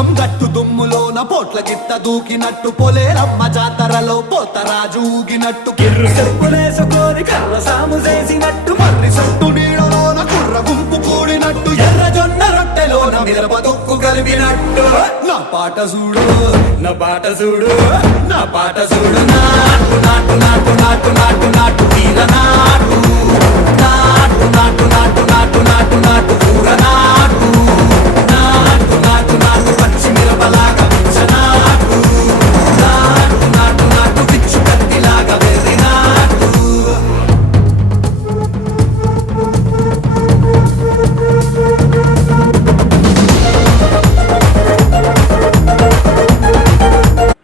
లింగం గట్టు దుమ్ములోన పోట్ల గిత్త దూకినట్టు పొలేరమ్మ జాతరలో పోతరాజు ఊగినట్టు కిర్రు చెప్పులేసుకొని కర్ర సాము చేసినట్టు మర్రి సొట్టు నీడలోన కుర్ర గుంపు కూడినట్టు ఎర్ర జొన్న రొట్టెలోన మిరప దుక్కు కలిపినట్టు నా పాట చూడు నా పాట చూడు నా పాట చూడు నాటు నాటు నాటు నాటు నాటు నాటు తీర నాటు నాటు నాటు నాటు